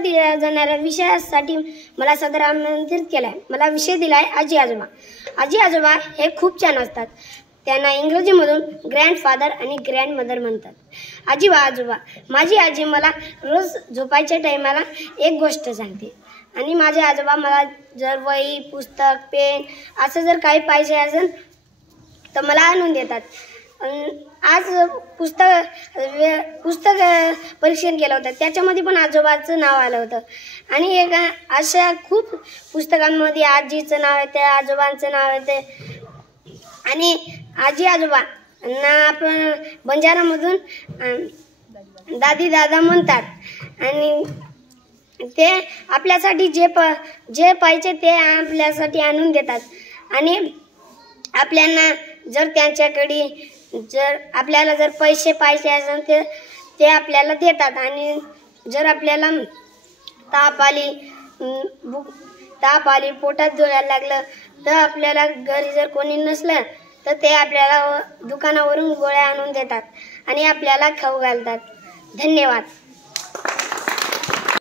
दिल्या जाणाऱ्या विषयासाठी मला सदर आमंत्रित केलाय। मला विषय दिलाय आजी आजोबा। आजी आजोबा हे खूप छान असतात। त्यांना इंग्रजीमधून ग्रँडफादर आणि ग्रँडमदर म्हणतात। आजी व आजोबा, माझी आजी मला रोज झोपायच्या टायमाला एक गोष्ट सांगते आणि माझे आजोबा मला जर वही, पुस्तक, पेन असं जर काही पाहिजे असेल तर मला आणून देतात। आज पुस्तक परीक्षण केलं होतं, त्याच्यामध्ये पण आजोबाचं नाव आलं होतं आणि एक अशा खूप पुस्तकांमध्ये आजीचं नाव येते, आजोबांचं नाव येते आणि आजी आजोबांना आपण बंजारामधून दादी दादा म्हणतात आणि ते आपल्यासाठी जे पाहिजे ते आपल्यासाठी आणून देतात आणि आपल्याला जर त्यांच्याकडे आपल्याला जर पैसे पाहिजे असेल ते आपल्याला देतात आणि जर आपल्याला ताप आली पोटात दुखायला लागलं तर आपल्याला घरी जर कोणी नसलं तर ते आपल्याला दुकानावरून गोळ्या आणून देतात आणि आपल्याला खाऊ घालतात। धन्यवाद।